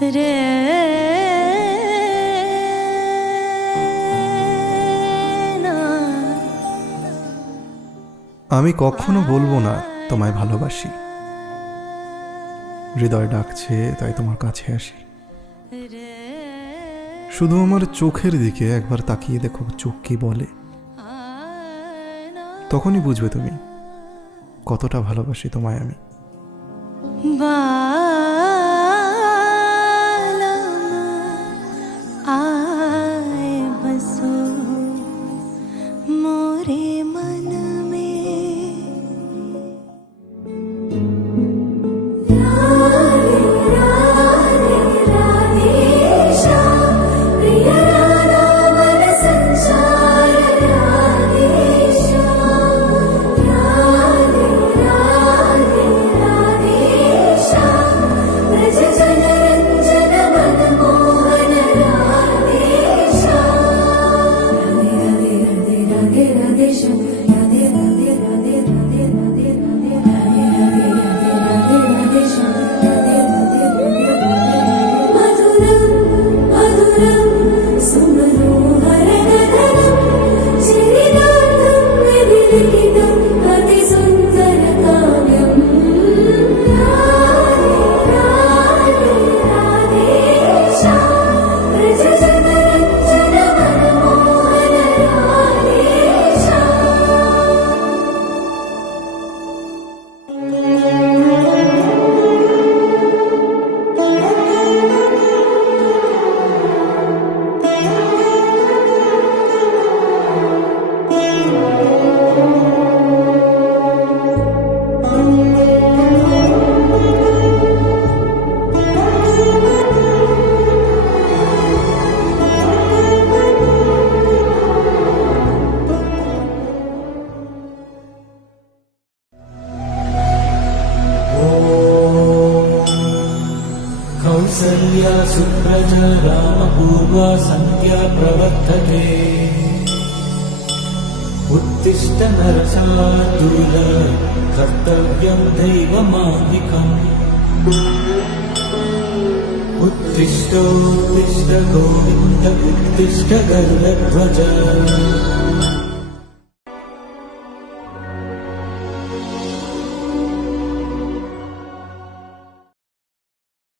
রে। আমি কখনো বলব না তোমায় ভালোবাসি। হৃদয় ডাকছে তাই তোমার কাছে আসি। শুধু আমার চোখের দিকে একবার তাকিয়ে দেখো চোখ কি বলে। তখনই বুঝবে তুমি কতটা ভালোবাসি তোমায় আমি। বা कौसल्या सुप्रजा रामपूर्वा सन्ध्या प्रवर्तते। उत्तिष्ठ नरशार्दूल कर्तव्यं दैवमादिकम् उत्तिष्ठोत्तिष्ठ गोविन्द उत्तिष्ठ गर्वध्वज